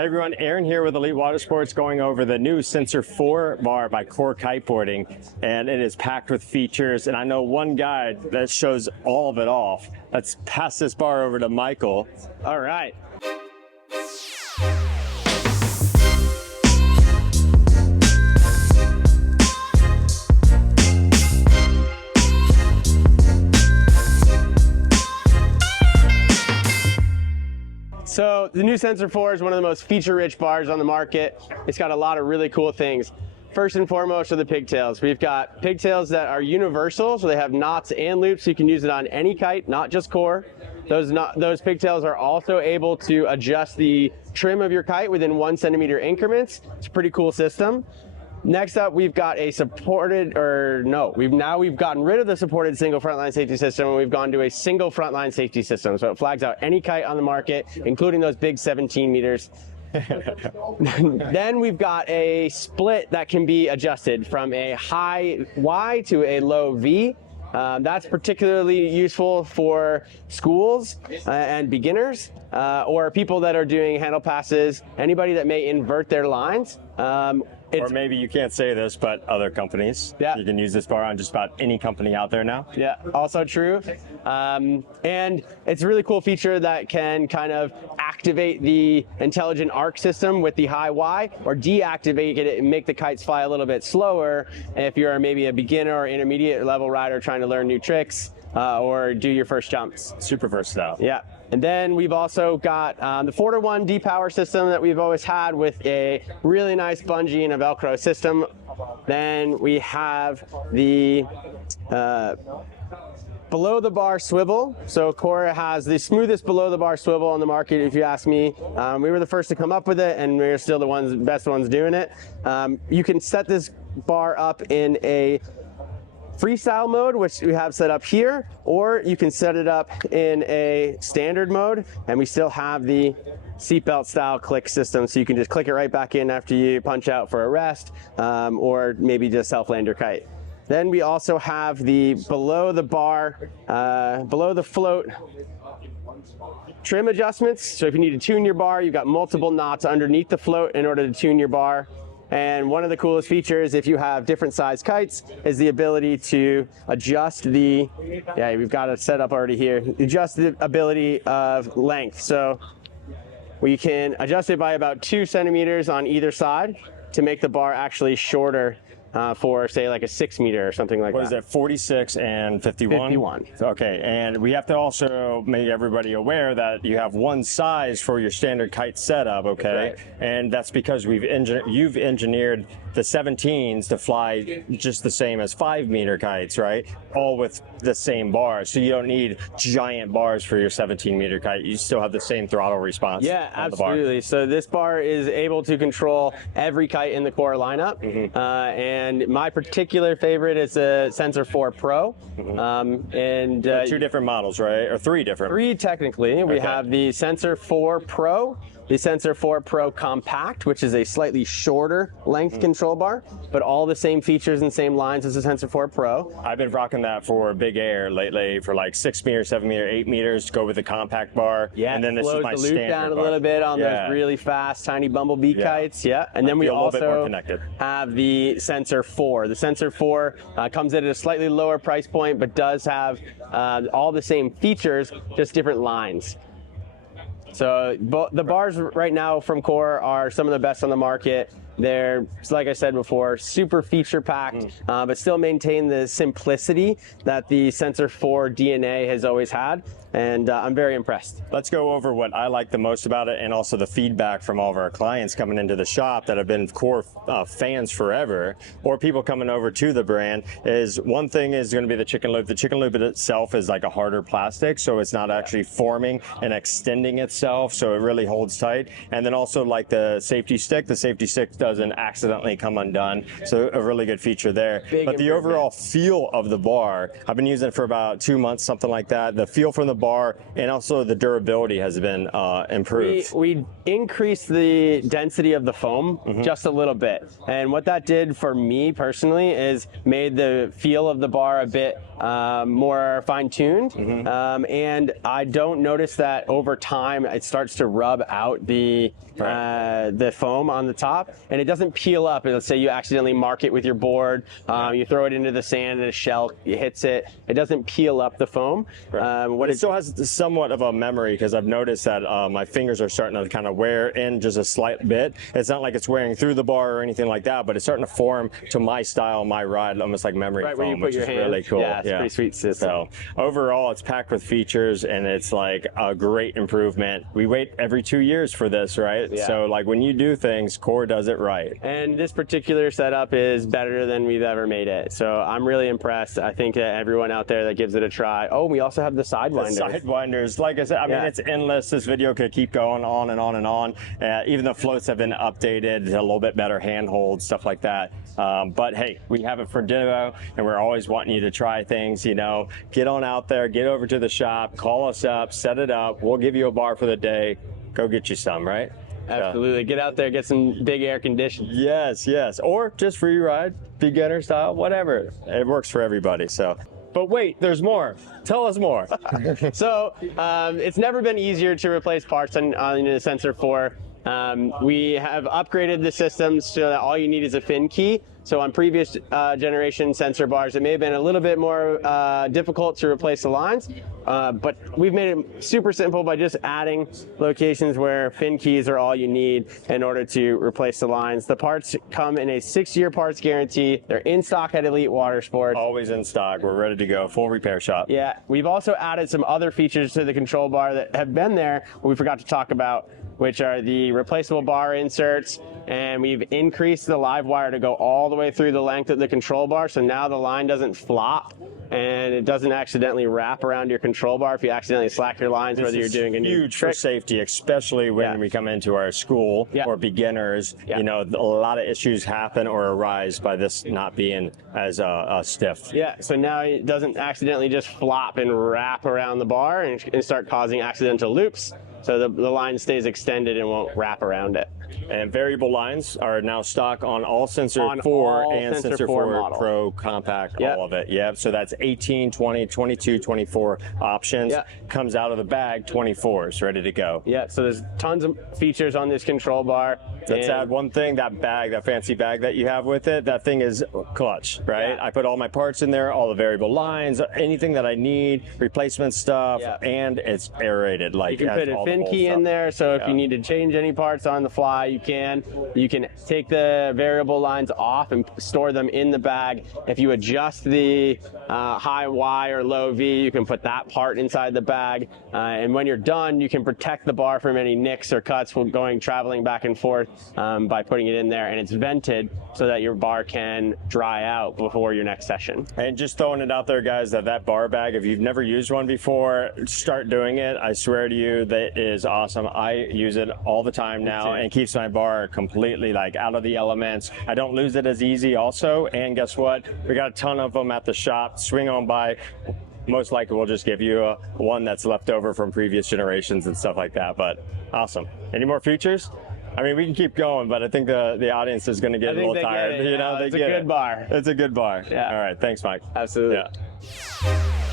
Hey everyone, Aaron here with Elite Water Sports, going over the new Sensor 4 bar by Core Kiteboarding, and it is packed with features, and I know one guy that shows all of it off. Let's pass this bar over to Michael. All right. So the new Sensor 4 is one of the most feature-rich bars on the market. It's got a lot of really cool things. First and foremost are the pigtails. We've got pigtails that are universal, so they have knots and loops, so you can use it on any kite, not just Core. Those pigtails are also able to adjust the trim of your kite within 1 centimeter increments. It's a pretty cool system. Next up, we've got a we've gotten rid of the supported single frontline safety system, and we've gone to a single frontline safety system. So it flags out any kite on the market, including those big 17 meters. Then we've got a split that can be adjusted from a high Y to a low V. That's particularly useful for schools and beginners, or people that are doing handle passes, anybody that may invert their lines. Or maybe you can't say this, but other companies. Yeah. You can use this bar on just about any company out there now. Yeah, also true. And it's a really cool feature that can kind of activate the intelligent arc system with the high Y, or deactivate it and make the kites fly a little bit slower if you're maybe a beginner or intermediate level rider trying to learn new tricks or do your first jumps. Super versatile. Yeah. And then we've also got the 4-to-1 depower system that we've always had with a really nice bungee and a Velcro system. Then we have the below the bar swivel. So Core has the smoothest below the bar swivel on the market, if you ask me. We were the first to come up with it, and we're still the best ones doing it. You can set this bar up in a freestyle mode, which we have set up here, or you can set it up in a standard mode, and we still have the seatbelt style click system, so you can just click it right back in after you punch out for a rest, or maybe just self-land your kite. Then we also have the below the bar, below the float trim adjustments. So if you need to tune your bar, you've got multiple knots underneath the float in order to tune your bar. And one of the coolest features, if you have different size kites, is the ability to adjust we've got it set up already here, adjust the ability of length. So we can adjust it by about 2 centimeters on either side to make the bar actually shorter for, say, like a 6 meter or something like that. What is that, 46 and 51? 51. Okay, and we have to also make everybody aware that you have one size for your standard kite setup, okay? Right. And that's because you've engineered the 17s to fly just the same as 5 meter kites, right? All with the same bar, so you don't need giant bars for your 17 meter kite. You still have the same throttle response. Yeah, absolutely. So this bar is able to control every kite in the Core lineup. Mm-hmm. And my particular favorite is the Sensor 4 Pro. Mm-hmm. Two different models, right? Or 3 different? 3 technically. We have the Sensor 4 Pro, the Sensor 4 Pro Compact, which is a slightly shorter length control bar, but all the same features and same lines as the Sensor 4 Pro. I've been rocking that for big air lately for like 6 meters, 7 meter, 8 meters to go with the compact bar. Yeah, and then this is my standard bar. Slows the loop down a little bit on those really fast, tiny bumblebee kites. Yeah, and then we also have the Sensor 4. The Sensor 4 comes in at a slightly lower price point, but does have all the same features, just different lines. So the bars right now from Core are some of the best on the market. They're, like I said before, super feature packed, but still maintain the simplicity that the Sensor 4 DNA has always had, and I'm very impressed. Let's go over what I like the most about it, and also the feedback from all of our clients coming into the shop that have been Core fans forever, or people coming over to the brand. Is one thing is going to be the chicken loop. The chicken loop itself is like a harder plastic, so it's not actually forming and extending itself, so it really holds tight. And then also like the safety stick doesn't accidentally come undone. So a really good feature there. But the improvement. overall feel of the bar, I've been using it for about 2 months, something like that. The feel from the bar and also the durability has been improved. We increased the density of the foam just a little bit. And what that did for me personally is made the feel of the bar a bit more fine-tuned. And I don't notice that over time it starts to rub out the foam on the top, and it doesn't peel up. Let's say you accidentally mark it with your board, you throw it into the sand and a shell hits it. It doesn't peel up the foam. What it still has somewhat of a memory, because I've noticed that my fingers are starting to kind of wear in just a slight bit. It's not like it's wearing through the bar or anything like that, but it's starting to form to my style, my ride, almost like memory right foam, where you put which your is hand. really cool. Yeah, it's a pretty sweet system. So overall, it's packed with features, and it's like a great improvement. We wait every 2 years for this, right? Yeah. So like when you do things, Core does it right. And this particular setup is better than we've ever made it. So I'm really impressed. I think that everyone out there that gives it a try. Oh, we also have the sidewinders. The sidewinders, like I said, I mean, it's endless. This video could keep going on and on and on. Even the floats have been updated, a little bit better handhold, stuff like that. But hey, we have it for demo, and we're always wanting you to try things, you know. Get on out there, get over to the shop, call us up, set it up. We'll give you a bar for the day. Go get you some, right? Absolutely. Get out there, get some big air conditioning. Yes, yes. Or just free ride, beginner style, whatever. It works for everybody. So. But wait, there's more. Tell us more. So it's never been easier to replace parts on the Sensor 4. We have upgraded the systems so that all you need is a fin key. So on previous generation sensor bars, it may have been a little bit more difficult to replace the lines, but we've made it super simple by just adding locations where fin keys are all you need in order to replace the lines. The parts come in a 6-year parts guarantee. They're in stock at Elite Water Sports. Always in stock. We're ready to go. Full repair shop. Yeah, we've also added some other features to the control bar that have been there, but we forgot to talk about, which are the replaceable bar inserts, and we've increased the live wire to go all the way through the length of the control bar, so now the line doesn't flop and it doesn't accidentally wrap around your control bar if you accidentally slack your lines, whether you're doing a new huge for safety, especially when we come into our school or beginners. You know, a lot of issues happen or arise by this not being as stiff. Yeah, so now it doesn't accidentally just flop and wrap around the bar and start causing accidental loops. So the line stays extended and won't wrap around it. And variable lines are now stock on all Sensor 4 and Sensor 4 Pro Compact, all of it. Yep, so that's 18, 20, 22, 24 options. Comes out of the bag, 24s, ready to go. Yeah, so there's tons of features on this control bar. Let's add one thing, that bag, that fancy bag that you have with it, that thing is clutch, right? I put all my parts in there, all the variable lines, anything that I need, replacement stuff, and it's aerated. Like, you can put a fin key in there, so if you need to change any parts on the fly, you can. You can take the variable lines off and store them in the bag. If you adjust the high Y or low V, you can put that part inside the bag. And when you're done, you can protect the bar from any nicks or cuts when traveling back and forth by putting it in there. And it's vented so that your bar can dry out before your next session. And just throwing it out there, guys, that bar bag, if you've never used one before, start doing it. I swear to you, that is awesome. I use it all the time now, and it keeps my bar completely like out of the elements. I don't lose it as easy also, and guess what? We got a ton of them at the shop. Swing on by. Most likely we'll just give you one that's left over from previous generations and stuff like that, but awesome. Any more features? I mean, we can keep going, but I think the audience is going to get a little tired. You know, it's a good bar. It's a good bar. Yeah. All right. Thanks, Mike. Absolutely. Yeah.